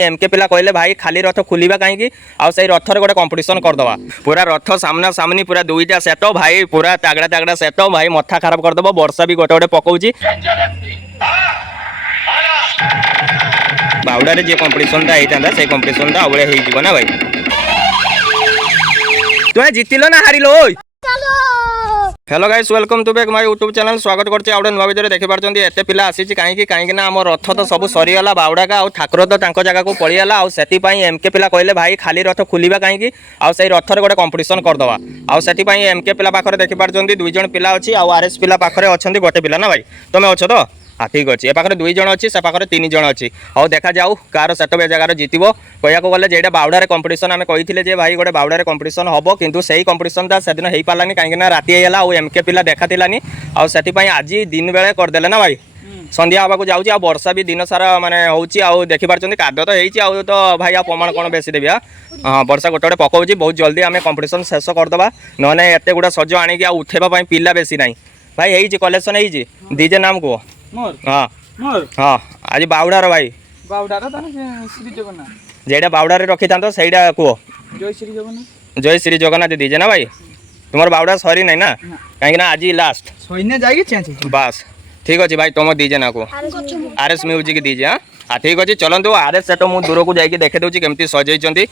MK पिला कहले भाई खाली रथ खुलिबा कहीं आउ से रथ रे गोटे कंपटीशन करदवा पूरा रथ सामना सामनी पूरा दुईटा सेट भाई पूरा तागड़ा तागड़ा सेट भाई मथा खराब करदब वर्षा भी गोटे गोटे पकाउची बाउडा रे जे कंपटीशन ता हेइतांदा से कंपटीशन ता आबळे हेइ जीव ना भाई तुमे जितिलो ना हारिलो ओय hello guys welcome to back my YouTube channel स्वागत करछि आउडे नुवा भिडियो देखि पारछन्ती एते पिला आसीछि काहेकि ना हम रथ तो सब सरीगला बाउडाका आ ठाकुर तो तांको जगह को पळियाला आ सेति पई एमके पिला कहले भाई खाली रथ खुलिबा काहेकि आ सेई रथ रे गोटे कंपटीशन करदवा आ सेति पई एमके पिला पाखरे देखि पारछन्ती दुई जण पिला अछि आ आरएस पिला पाखरे अछन्ती गोटे पिला ना भाई तमे अछ तो हाँ ठीक अच्छे ए पाखे दुई जण अच्छी से पाखे तीन जण अच्छी आउ देखा जाऊ कार सेट बे जगार जितब कह गले जेटा बाउडारे कंपटीशन आम कही जे भाई गोटे बाउडारे कंपटीशन हम किंतु सही कंपटीशन से दिन हो पारानी कहीं राति है एमके पिला देखालानी आउ आज दिन बेले करदे ना भाई संध्या हवा जाऊँगी वर्षा भी दिन सारा माने हो देखी पार्टी काद तो होती तो भाई आ प्रमाण कौन बेसी देवी हाँ वर्षा गोटे गोटे पकाऊँ बहुत जल्दी आम कंपटीशन शेष करदे ना एत गुड़ा सज आणिक उठेबा पिला बेसी ना भाई होती कलेक्शन होती डीजे नाम कह हाँ हाँ आज बाउडार भाई बाउडार श्री जगन्नाथ जेटा बाउडार रखी था सहीटा कह जय श्री जगन्नाथ डीजे ना भाई तुम बाउडा सरी ना ना कहीं आज लास्ट बस ठीक अच्छे भाई तुम डीजे ना कह आरएस म्यूजिक डीजे हाँ ठीक अच्छे चलतु आरएस सेट मुझे दूर को जाकि देखे दूसरी केमती सजाई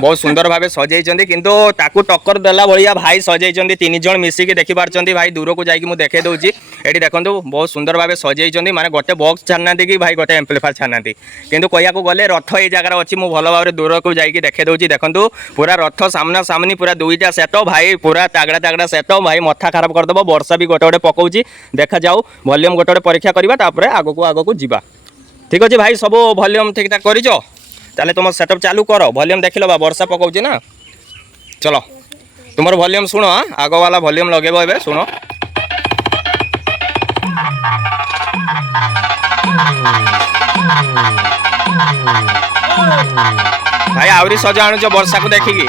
बहुत सुंदर भाव सजाई किंतु ताकू टक्कर देला भाया भाई सजाई तीन जन मिसिकी देखी पार्टी भाई दूर को जाकि मुझे देखे दूसरी ये देखो बहुत सुंदर भाव सजाई माने गोटे बॉक्स छाना कि भाई गोटे एम्प्लीफायर छाना किंतु कहया गले रथ ये जगार अच्छी मुझे भल भाव दूर को जाकि देखे दूसरी देखो पूरा रथ सामना सामनी पूरा दुईटा सेट भाई पूरा तागड़ा तागड़ा सेट भाई मथा खराब करदब वर्षा भी गोटे गोटे पकाउची देखा जाऊ वॉल्यूम गोटे गोटे परीक्षा करवा आगक जावा ठीक अच्छे भाई सब वॉल्यूम ठीक ठाक कर तुम सेटअप चालू कर वॉल्यूम देख लो वर्षा पकाउची ना चलो तुम वॉल्यूम शुण आग वाला वॉल्यूम लगेब ए शुण भाई आहरी सजा आणुच वर्षा को देखिकी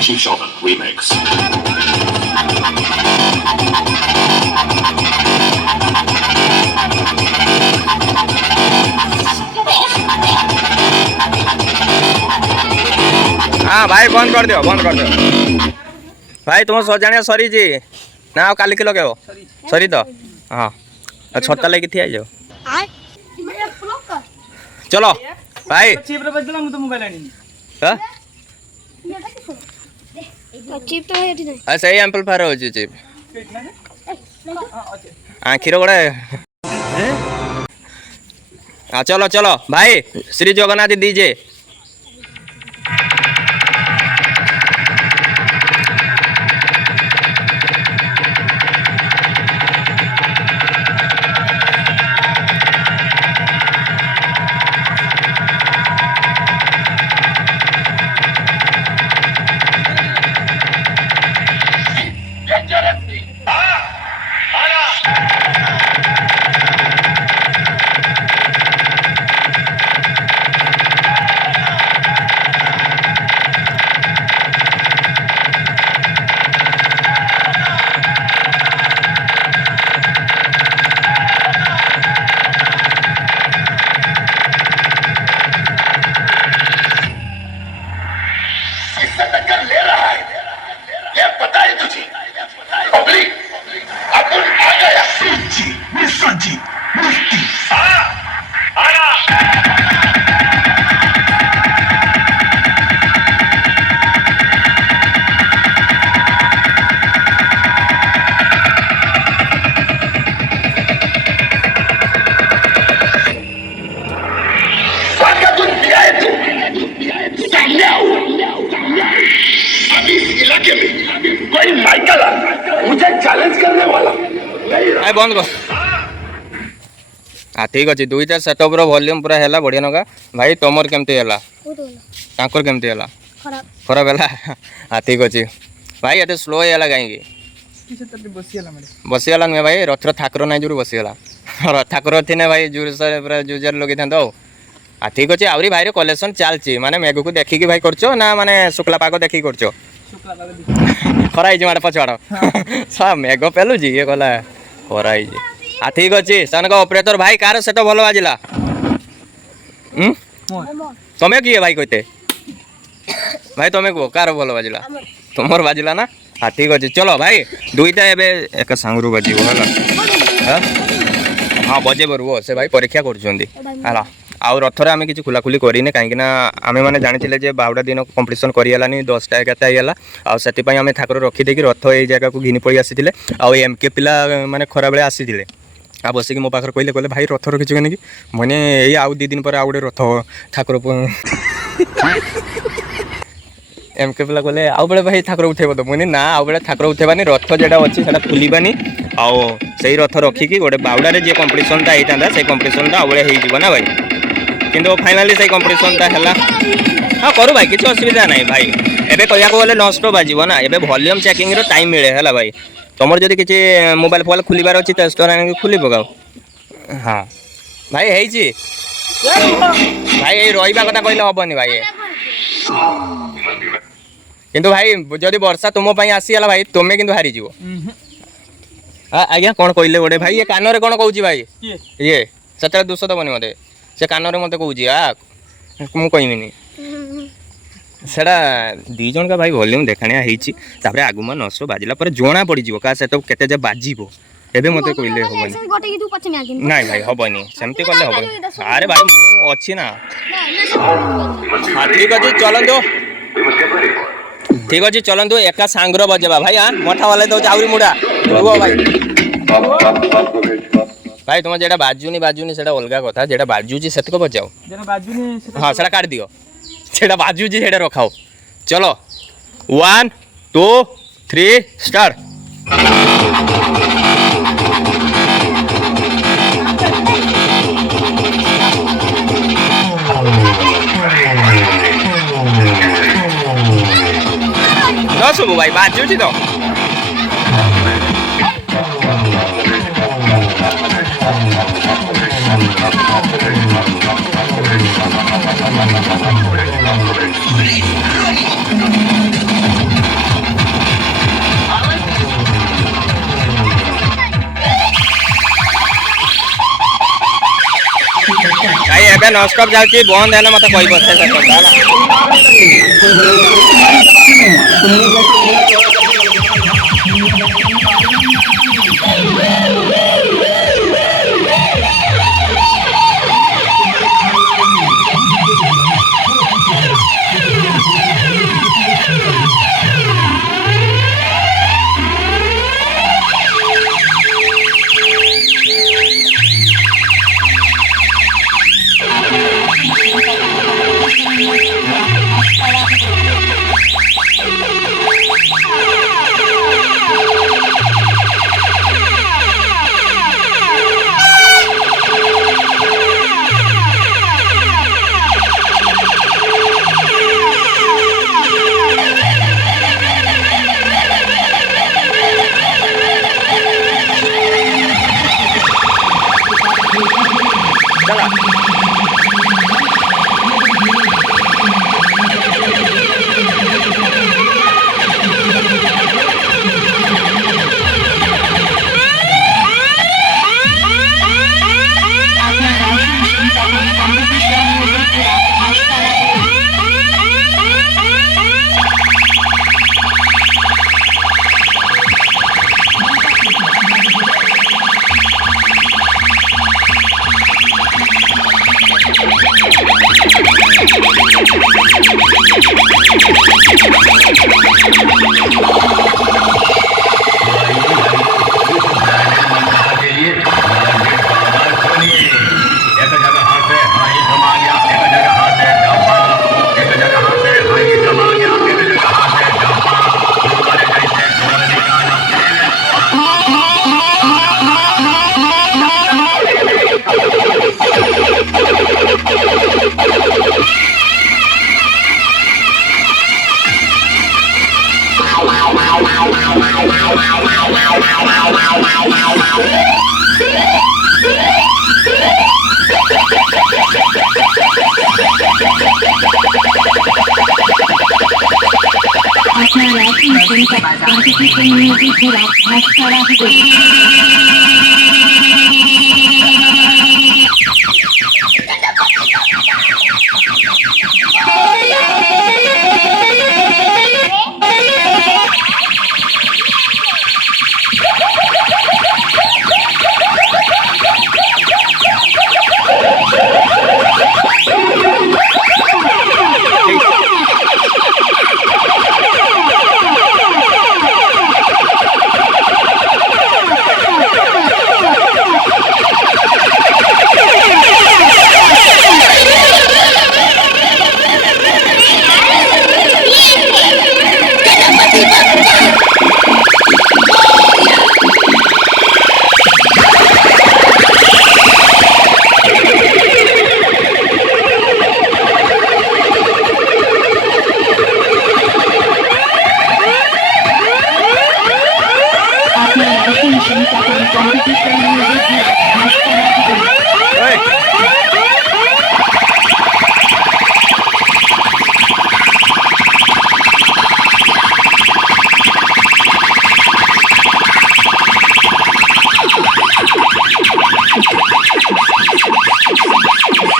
Chief Sheldon remix. हाँ भाई बंद कर दियो भाई तुम सजाणिया सरी जी ना काली के लगे सरी तो हाँ छत्ता लेके थी जाओ चलो भाई सही एम्पलीफायर हो चिप आखिर गोटे हाँ चलो चलो भाई श्री जगन्नाथ डीजे के भी कोई साइकिल मुझे चैलेंज करने वाला नहीं आए बंद कर हाँ ठीक अच्छे दुईटा सेटअप वॉल्यूम पूरा है बढ़िया नगा भाई तुमर केमती है तांकर केमती है खराब है हाँ ठीक अच्छे भाई ये स्लो है कहीं बसीगला नुहे भाई रथर ठाकुर ना जो बसीगला ठाकुर थी भाई जोर से पूरा जोर लगे था हाँ ठीक अच्छे आहरी भाई कलेक्शन चलती माने मेघ को देखिकी भाई कर ना माने शुक्ला पाग देखिक कर खरा माड़ पछाड़ सब मेघ पेलुची ये कला खरा हाँ ठीक अच्छे सेनक ऑपरेटर भाई कार सेट भल बाजिला तमें किए भाई कहते भाई तुम्हें कह कार भल बाजिला तुमर बाजिला ना हाँ ठीक अच्छे चलो भाई दुईटा एक सांगरू बाजी हाँ बजेब रुह से भाई परीक्षा कर आउ रथर आम किसी खोलाखोली करें कहीं आम मैंने जानी जे बाहुड़ा दिन कंपटीशन करानी 10टा 11टा होगा आपाई आम ठाकुर रखीदे रथ ये जगह को घिनी पड़ी आसी आउ एमके पिला माने खरा बेले आसी आ बसिक मो पाखे कहले कहले भाई रथ रखी कि मैंने यही आउ 2 दिन पर आउ गोटे रथ ठाकुर एमके पिला कहले आउ बेले भाई ठाकुर उठेब तो मुझे ना आउ बेले ठाकुर उठेबानी रथ जोटा अच्छी से खुलबानी आउ से रथ रखिकी गोटे बाहुड़ा जी कंपटीशनटा होता से कंपटीशनटा आउ बेले हो भाई किंतु फाइनाली से कंपटीशनटा है हाँ करूँ भाई किसी असुविधा ना भाई एबे कहया गले नष्ट बाजिब ना एबे वॉल्यूम चेकिंग रो टाइम मिले है भाई तुम जब किसी मोबाइल फोबाइल खोलिबार अच्छी टेस्टर आने खोल पकाओ हाँ भाई है भाई ये रहा कथा कहले हेनी भाई किंतु भाई जदि वर्षा तुम आसीगला भाई तुम्हें किंतु हारीज आज्ञा कौन कहले गोटे भाई ये कान में कौन कौच भाई ये से दोष दबनी मत से कान में मत कौच मुझे कहमिनी सेटा 2 जन का भाई वॉल्यूम देखाणिया होता आगु मा नष्ट बाजिला पर जना पड़ क्या से तो केते बाजिबो एबे मते कहले होबनी नहीं भाई होबनी सेमती कहले होबनी अरे भाई मु अछि ना हां ठीक अछि चलंदो ठीक अच्छे चलतु एका सांग्र बजेबा भाई हाँ मठा वाले तो चाउरी मुड़ा रुह भाई भाई तुम जेटा बाजुनी बाजुनी सेटा अलग कथा जेटा बाजुची सेतक बजाओ हाँ सेटा काट दियो सेटा बाजुची सेटा रखाओ चलो 1 2 3 स्टार्ट न शुभ भाई बाजुची तो भाई एबे नॉनस्टॉप जाउची बंद है ना मत कोई बसे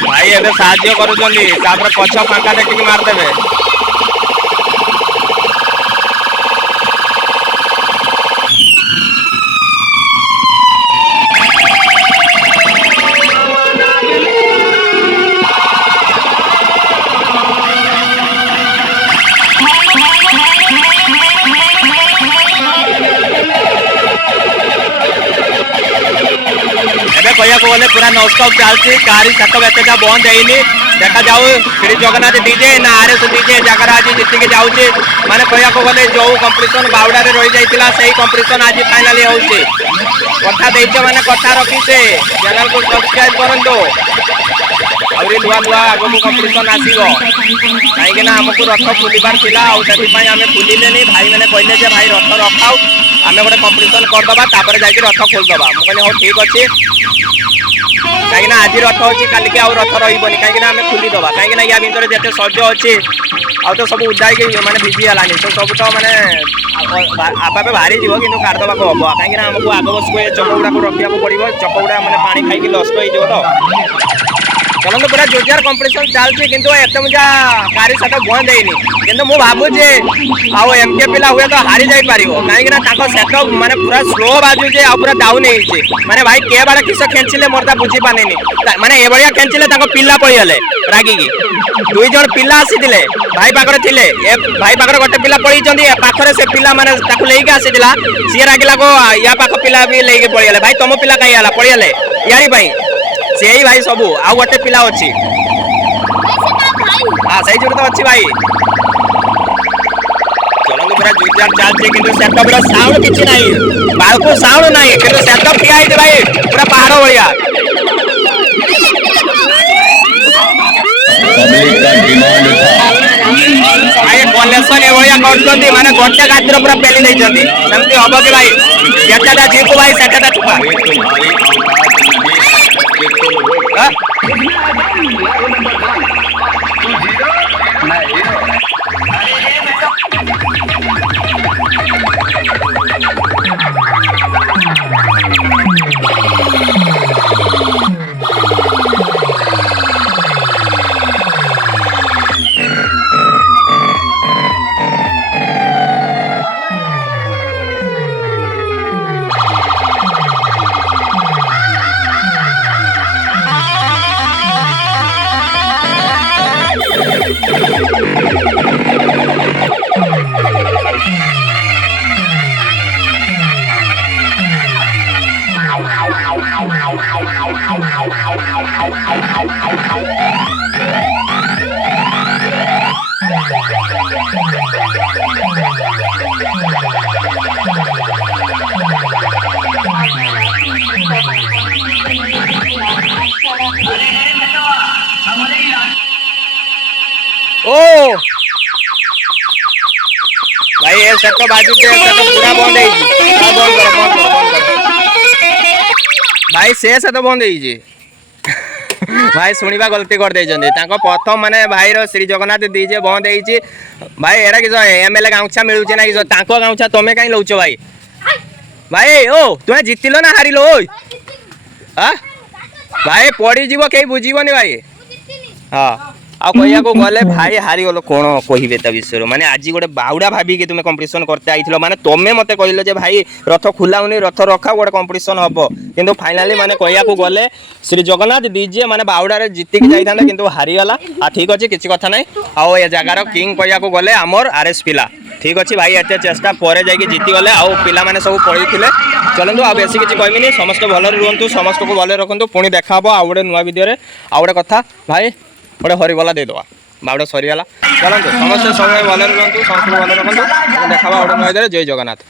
भाई एबे साहाଯ୍य करूछंदी तापर पछ फांका देखि मार देबे। कहया को बोले पूरा नॉनस्टॉप चलती कारी छत एतटा बंद है देखा जाऊ श्री जगन्नाथ डीजे ना आरएस डीजे जगह आज जीतिक जाऊे माने कहया को बोले जो कंपटीशन बाउडा रे रही जाइतिला सही कंपटीशन आज फाइनली होउचे कथा देइछे माने कथा रखीसे चैनल को सब्सक्राइब करंतो आउरी नुआ नुआ आगो कंपटीशन आसीगो काहे ना हमको रथ फुलिबार थिला आ सेति पई हमें फुलिलेनी भाई माने कहले जे भाई रथ रखाऊ आमे गोटे कंपटीशन कर दबा तापर जाके रथ खोल दबा मु कहले हो ठीक अछि कहीं आज रथ अच्छी काली के रथ रही कहीं आम खुली दबा कहीं या भितर जिते सज अच्छे आ तो सब उदाई माने भिजिगलानी तो सब तो माने आपे बाहरी जीव कि काटदे हम कहीं आमको आग बस चक गुड़ा को रखा पड़ो चक गुड़ा मैंने पानी खाई नष्ट हो चलते पूरा जोरदार कंपटीशन चलती किंतु एत मुझा कारी साथ बंद है किंतु मु भावुचे आउ एमके पिला हुए तो हारी जाई पारिबो कहीं सेटअप माने पूरा स्लो बाजुचे आ पूरा डाउन है माने भाई के बाड़ा किस खेचिले मोर बुझी पानी माने ए भलिया खेचिले पिला पड़ीगले रागिकी दुई जन पिला आसीथिले भाई पाखरे थिले ए भाई पाखरे गोटे पिला पड़ीचंदी पाखरे से पिला माने ताकू लेके आसीथिला सी रागिला को या पाख पिला भी लेके पड़ीगले भाई तुम पिला कहीं आला पड़ीगले यारी भाई से ही भाई सबू आ गोटे पिला अच्छी हाँ सही जोड़ तो अच्छी भाई चलते पूरा जोरदार चलती कि सेटअप साउंड किसी ना बाहर साउंड ना कि सेटअप ठिया है भाई पूरा पहाड़ भाया भाई कलेक्शन एभलिया कर माने गोटे गातिर पूरा पेली देइछंती सेमती हबो कि भाई जेटाटा जीपु भाई सेटाटा टुपा ओ भाई ये ସେଟ ବାଜୁଛି ସେଟ ପୁରା ବନ୍ଦ ହେଇଛି ବନ୍ଦ କର ଭାଇ ସେ ସେଟ ବନ୍ଦ ହେଇଛି भाई शुणा गलती कर प्रथम माने भाई श्री जगन्नाथ डीजे बंद होती भाई एरा किस एमएलए गाँचा मिलूचे ना किस गाँचा तुम कहीं लौच भाई भाई ओ तुम्हें जितिल ना हारिल हाँ भाई पड़ीज कहीं बुझीबनी भाई हाँ आ कहिया को गले भाई हारीगल कौन कहे ता विषय माने आज गोटे बाउड़ा भाविक तुम कंपटीशन करते आई माने तुम मत कहल जे भाई रथ खुलाऊनी रथ रखा गोटे कंपटीशन हम किंतु फाइनाली माने कहिया को गले श्री जगन्नाथ डीजे माने बाउड़ा जितिक जाइथा किंतु हारीगला आ ठीक अच्छे किसी कथा ना आउ ए जगार किंग कहिया को गले आमर आरएस पिला ठीक अच्छे भाई एत चेष्टा पर जाकि जीतीगले आउ पिला माने सब पड़ी चलतु आ बेसी किसी कहबिनी समस्त भल रुहतु समस्त को भले रखु पुणी देखा आ गोटे नुआ वीडियो आ गोटे कथा भाई गोटे हरिबला देदेवा बाउड़ा सरीगला चलतु समस्त समय भले रुहतु समस्त भले रखु देखा गोटे नुआ वीडियो जय जगन्नाथ।